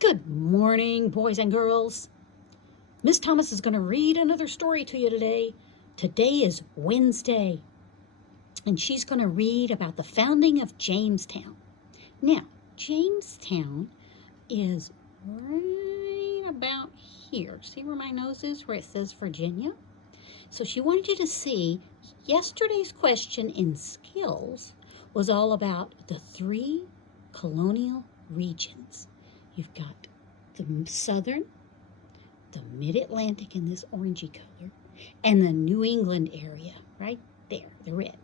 Good morning, boys and girls. Miss Thomas is going to read another story to you today. Today is Wednesday, and she's going to read about the founding of Jamestown. Now, Jamestown is right about here. See where my nose is, where it says Virginia? So she wanted you to see yesterday's question in skills was all about the three colonial regions. You've got the southern, the mid-Atlantic in this orangey color, and the New England area right there, the red.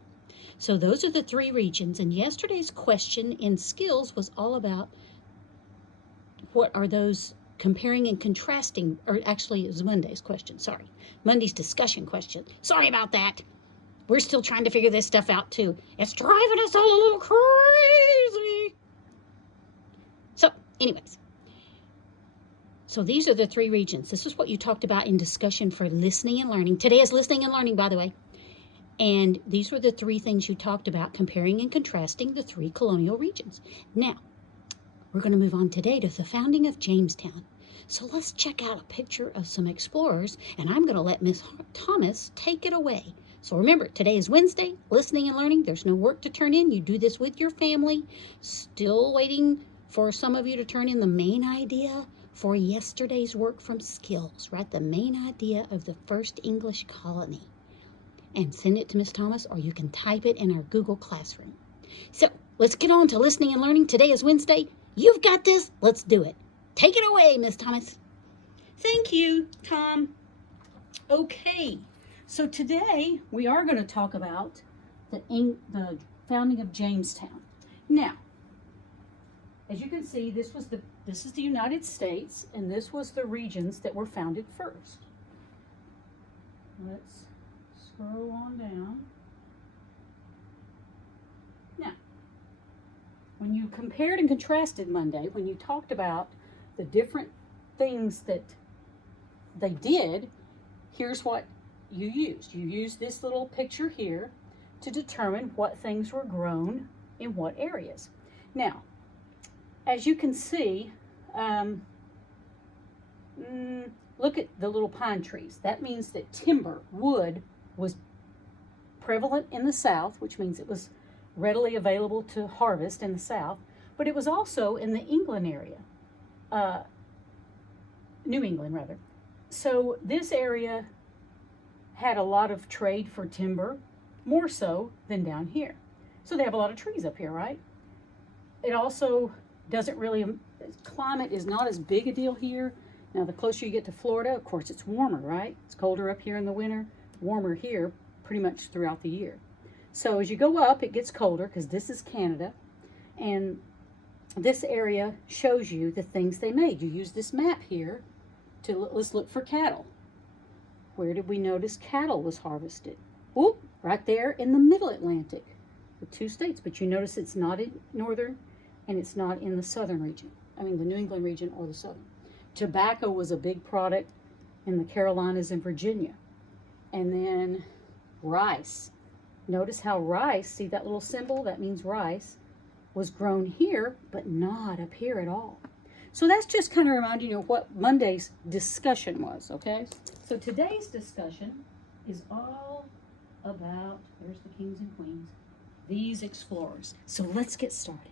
So those are the three regions, and yesterday's question in skills was all about what are those comparing and contrasting, or actually it was Monday's question, sorry. Monday's discussion question. Sorry about that. We're still trying to figure this stuff out too. It's driving us all a little crazy. So, anyways. So these are the three regions. This is what you talked about in discussion for listening and learning. Today is listening and learning, by the way. And these were the three things you talked about, comparing and contrasting the three colonial regions. Now, we're going to move on today to the founding of Jamestown. So let's check out a picture of some explorers, and I'm going to let Miss Thomas take it away. So remember, today is Wednesday, listening and learning. There's no work to turn in. You do this with your family. Still waiting for some of you to turn in the main idea for yesterday's work from skills, right? The main idea of the first English colony. And send it to Miss Thomas, or you can type it in our Google Classroom. So let's get on to listening and learning. Today is Wednesday. You've got this. Let's do it. Take it away, Miss Thomas. Thank you, Tom. Okay, so today we are going to talk about the founding of Jamestown. Now, as you can see, this is the United States, and this was the regions that were founded first. Let's scroll on down. Now, when you compared and contrasted Monday, when you talked about the different things that they did, here's what you used. You used this little picture here to determine what things were grown in what areas. Now, as you can see, look at the little pine trees. That means that timber, wood, was prevalent in the South, which means it was readily available to harvest in the South, but it was also in the England area, New England rather. So this area had a lot of trade for timber, more so than down here. So they have a lot of trees up here, right? It also doesn't really, climate is not as big a deal here. Now the closer you get to Florida, of course it's warmer, right? It's colder up here in the winter, warmer here pretty much throughout the year. So as you go up, it gets colder because this is Canada, and this area shows you the things they made. You use this map here to, let's look for cattle. Where did we notice cattle was harvested? Whoop, right there in the middle Atlantic, the two states, but you notice it's not in northern and it's not in the southern region. I mean the New England region or the southern. Tobacco was a big product in the Carolinas and Virginia. And then rice. Notice how rice, see that little symbol? That means rice was grown here, but not up here at all. So that's just kind of reminding you of what Monday's discussion was, okay? So today's discussion is all about, there's the kings and queens, these explorers. So let's get started.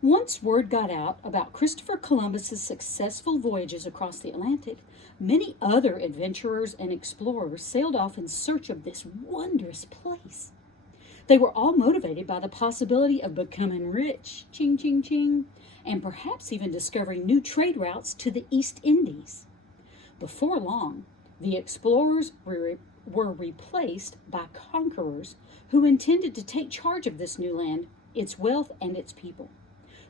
Once word got out about Christopher Columbus's successful voyages across the Atlantic, many other adventurers and explorers sailed off in search of this wondrous place. They were all motivated by the possibility of becoming rich, ching, ching, ching, and perhaps even discovering new trade routes to the East Indies. Before long, the explorers were replaced by conquerors who intended to take charge of this new land, its wealth, and its people.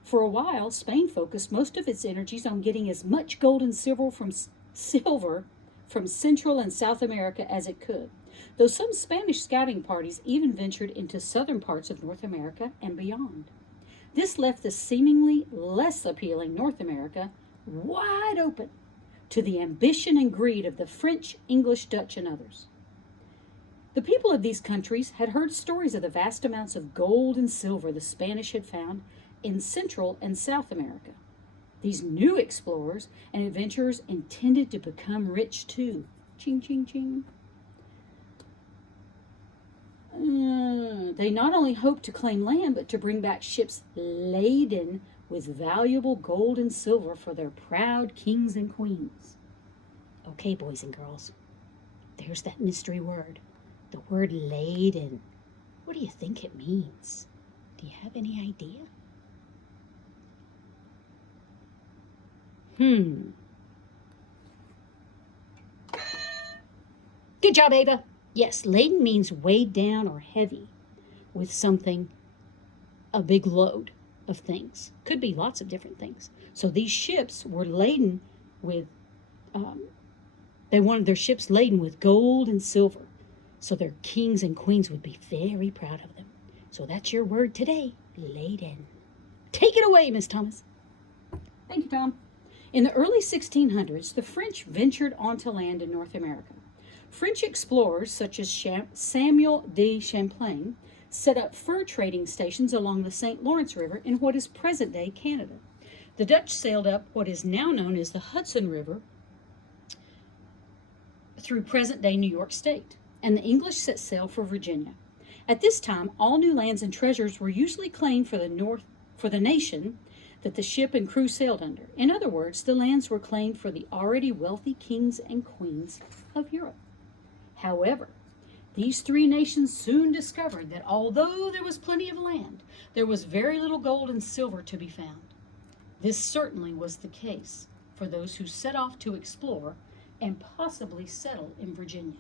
For a while, Spain focused most of its energies on getting as much gold and silver from Central and South America as it could, though some Spanish scouting parties even ventured into southern parts of North America and beyond. This left the seemingly less appealing North America wide open to the ambition and greed of the French, English, Dutch, and others. The people of these countries had heard stories of the vast amounts of gold and silver the Spanish had found in Central and South America. These new explorers and adventurers intended to become rich too. Ching, ching, ching. They not only hoped to claim land, but to bring back ships laden with valuable gold and silver for their proud kings and queens. Okay, boys and girls, there's that mystery word, the word laden. What do you think it means? Do you have any idea? Good job, Ava. Yes, laden means weighed down or heavy with something, a big load of things. Could be lots of different things. So these ships were laden with, they wanted their ships laden with gold and silver. So their kings and queens would be very proud of them. So that's your word today, laden. Take it away, Miss Thomas. Thank you, Tom. In the early 1600s, the French ventured onto land in North America. French explorers such as Samuel de Champlain set up fur trading stations along the St. Lawrence River in what is present-day Canada. The Dutch sailed up what is now known as the Hudson River through present-day New York State, and the English set sail for Virginia. At this time, all new lands and treasures were usually claimed for the nation that the ship and crew sailed under. In other words, the lands were claimed for the already wealthy kings and queens of Europe. However, these three nations soon discovered that although there was plenty of land, there was very little gold and silver to be found. This certainly was the case for those who set off to explore and possibly settle in Virginia.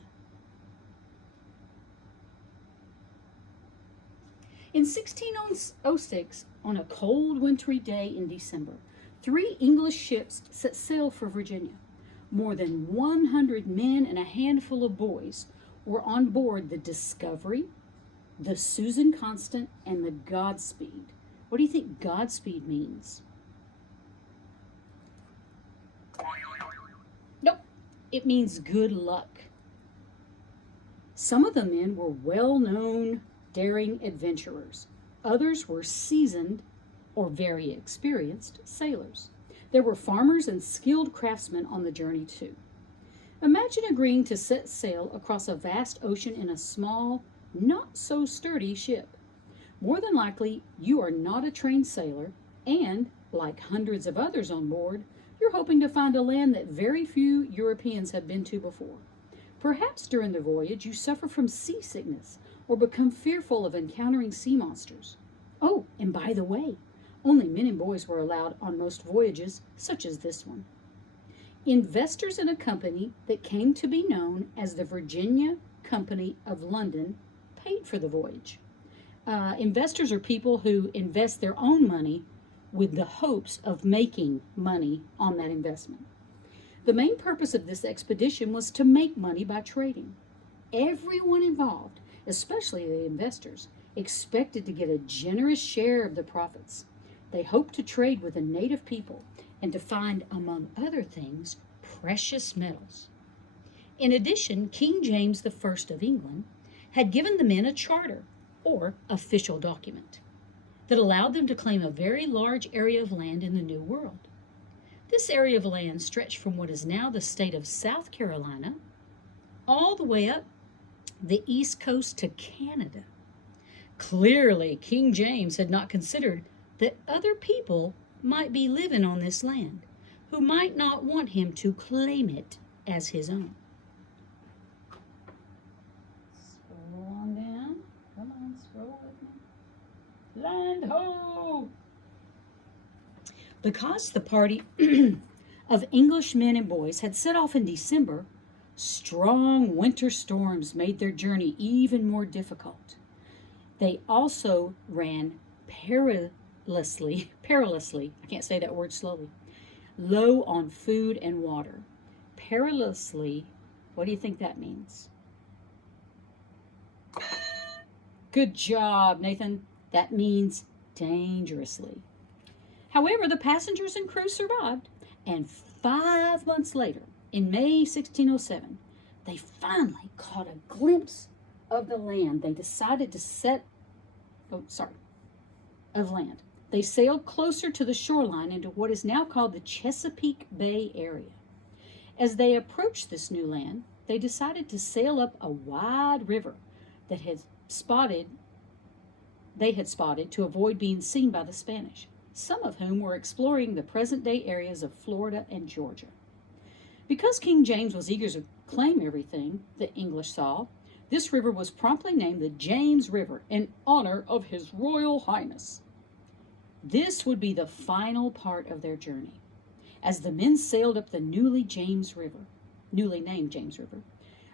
In 1606, on a cold wintry day in December, 3 English ships set sail for Virginia. More than 100 men and a handful of boys were on board the Discovery, the Susan Constant, and the Godspeed. What do you think Godspeed means? Nope, it means good luck. Some of the men were well-known, daring adventurers. Others were seasoned or very experienced sailors. There were farmers and skilled craftsmen on the journey too. Imagine agreeing to set sail across a vast ocean in a small, not so sturdy ship. More than likely, you are not a trained sailor, and, like hundreds of others on board, you're hoping to find a land that very few Europeans have been to before. Perhaps during the voyage you suffer from seasickness or become fearful of encountering sea monsters. Oh, and by the way, only men and boys were allowed on most voyages, such as this one. Investors in a company that came to be known as the Virginia Company of London paid for the voyage. Investors are people who invest their own money with the hopes of making money on that investment. The main purpose of this expedition was to make money by trading. Everyone involved, especially the investors, expected to get a generous share of the profits. They hoped to trade with the native people and to find, among other things, precious metals. In addition, King James I of England had given the men a charter, or official document, that allowed them to claim a very large area of land in the New World. This area of land stretched from what is now the state of South Carolina all the way up the east coast to Canada. Clearly, King James had not considered that other people might be living on this land who might not want him to claim it as his own. Scroll on down. Come on, scroll with me. Land ho! Because the party of English men and boys had set off in December, strong winter storms made their journey even more difficult. They also ran perilously, I can't say that word slowly, low on food and water. Perilously, what do you think that means? Good job, Nathan. That means dangerously. However, the passengers and crew survived, and 5 months later, in May 1607, they finally caught a glimpse of the land. They decided to of land. They sailed closer to the shoreline into what is now called the Chesapeake Bay area. As they approached this new land, they decided to sail up a wide river that they had spotted to avoid being seen by the Spanish, some of whom were exploring the present-day areas of Florida and Georgia. Because King James was eager to claim everything the English saw, this river was promptly named the James River in honor of His Royal Highness. This would be the final part of their journey. As the men sailed up the newly named James River,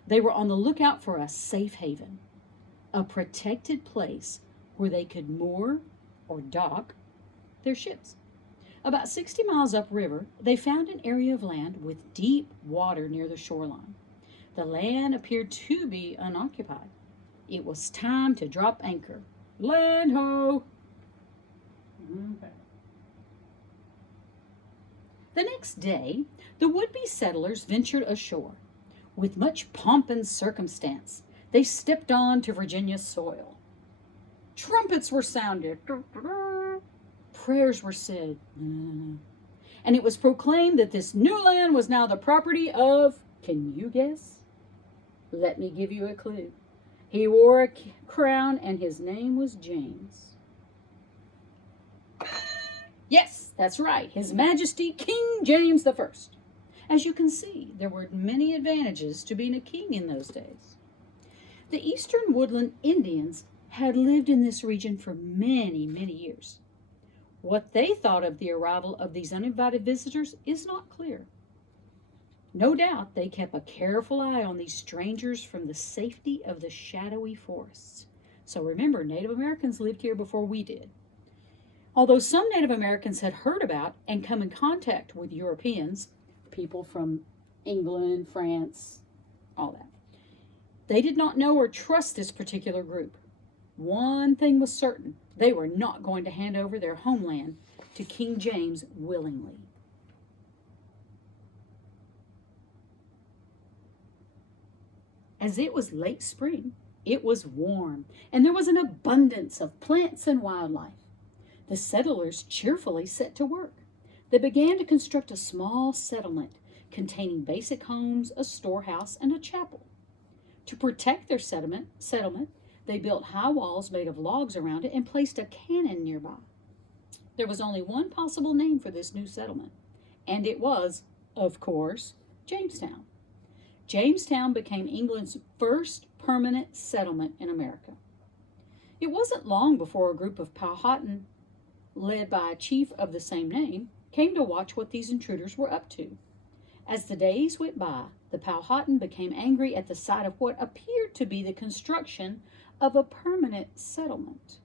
they were on the lookout for a safe haven, a protected place where they could moor or dock their ships. About 60 miles upriver, they found an area of land with deep water near the shoreline. The land appeared to be unoccupied. It was time to drop anchor. Land ho! Okay. The next day, the would-be settlers ventured ashore. With much pomp and circumstance, they stepped on to Virginia's soil. Trumpets were sounded. Prayers were said. And it was proclaimed that this new land was now the property of, can you guess? Let me give you a clue. He wore a crown and his name was James. Yes, that's right, His Majesty King James I. As you can see, there were many advantages to being a king in those days. The eastern woodland Indians had lived in this region for many, many years. What they thought of the arrival of these uninvited visitors is not clear. No doubt they kept a careful eye on these strangers from the safety of the shadowy forests. So remember, Native Americans lived here before we did. Although some Native Americans had heard about and come in contact with Europeans, people from England, France, all that, they did not know or trust this particular group. One thing was certain, they were not going to hand over their homeland to King James willingly. As it was late spring, it was warm, and there was an abundance of plants and wildlife. The settlers cheerfully set to work. They began to construct a small settlement containing basic homes, a storehouse, and a chapel. To protect their settlement, they built high walls made of logs around it and placed a cannon nearby. There was only one possible name for this new settlement, and it was, of course, Jamestown. Jamestown became England's first permanent settlement in America. It wasn't long before a group of Powhatan, led by a chief of the same name, came to watch what these intruders were up to. As the days went by, the Powhatan became angry at the sight of what appeared to be the construction of a permanent settlement.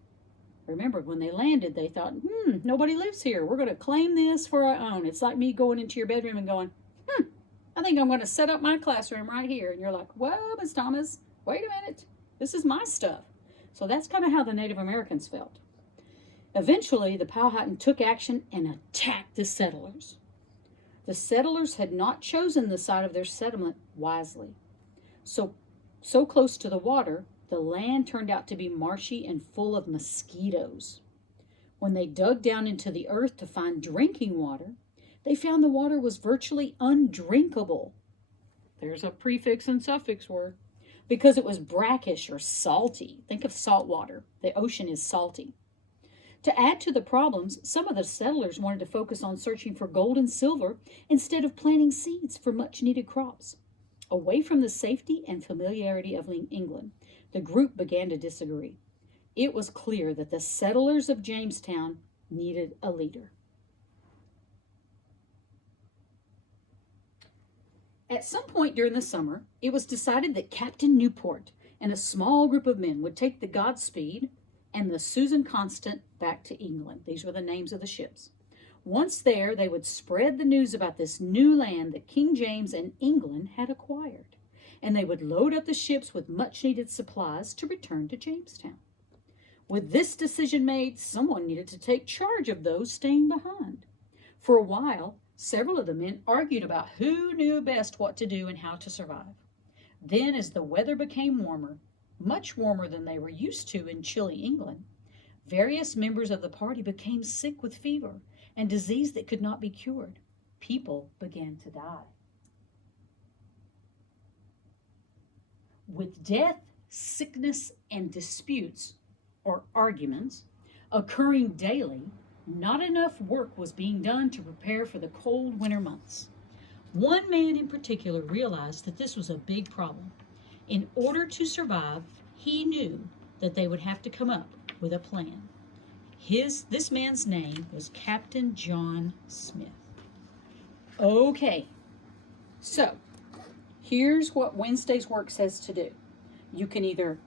Remember, when they landed, they thought, nobody lives here. We're going to claim this for our own. It's like me going into your bedroom and going, I think I'm going to set up my classroom right here. And you're like, well, Miss Thomas, wait a minute. This is my stuff. So that's kind of how the Native Americans felt. Eventually, the Powhatan took action and attacked the settlers. The settlers had not chosen the site of their settlement wisely. So close to the water, the land turned out to be marshy and full of mosquitoes. When they dug down into the earth to find drinking water, they found the water was virtually undrinkable. There's a prefix and suffix word. Because it was brackish or salty. Think of salt water. The ocean is salty. To add to the problems, some of the settlers wanted to focus on searching for gold and silver instead of planting seeds for much-needed crops. Away from the safety and familiarity of England, the group began to disagree. It was clear that the settlers of Jamestown needed a leader. At some point during the summer, it was decided that Captain Newport and a small group of men would take the Godspeed and the Susan Constant back to England. These were the names of the ships. Once there, they would spread the news about this new land that King James and England had acquired, and they would load up the ships with much-needed supplies to return to Jamestown. With this decision made, someone needed to take charge of those staying behind. For a while, several of the men argued about who knew best what to do and how to survive. Then, as the weather became warmer, much warmer than they were used to in chilly England, Various members of the party became sick with fever and disease that could not be cured. People began to die. With death, sickness, and disputes, or arguments, occurring daily, not enough work was being done to prepare for the cold winter months. One man in particular realized that this was a big problem. In order to survive, he knew that they would have to come up with a plan. This man's name was Captain John Smith. Okay, so here's what Wednesday's work says to do. You can either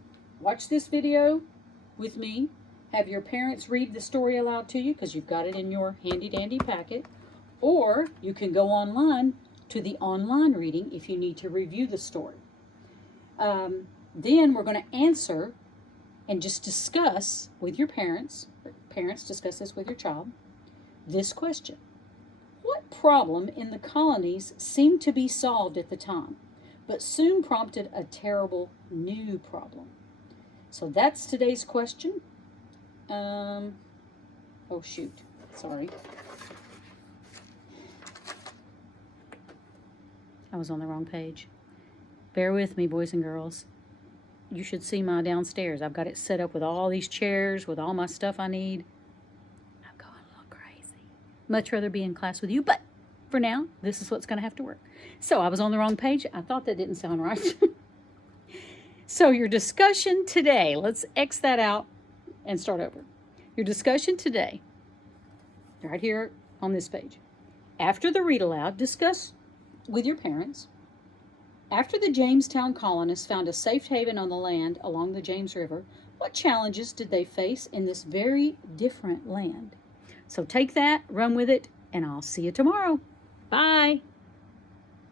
watch this video with me, have your parents read the story aloud to you because you've got it in your handy dandy packet, or you can go online to the online reading if you need to review the story. Then we're going to answer and just discuss with your parents discuss this with your child, this question. What problem in the colonies seemed to be solved at the time, but soon prompted a terrible new problem? So that's today's question. Oh shoot, sorry. I was on the wrong page. Bear with me, boys and girls. You should see my downstairs. I've got it set up with all these chairs, with all my stuff I need. I'm going a little crazy. Much rather be in class with you, but for now, this is what's going to have to work. So I was on the wrong page. I thought that didn't sound right. So your discussion today, let's X that out and start over. Your discussion today, right here on this page. After the read aloud, discuss with your parents. After the Jamestown colonists found a safe haven on the land along the James River, what challenges did they face in this very different land? So take that, run with it, and I'll see you tomorrow. Bye.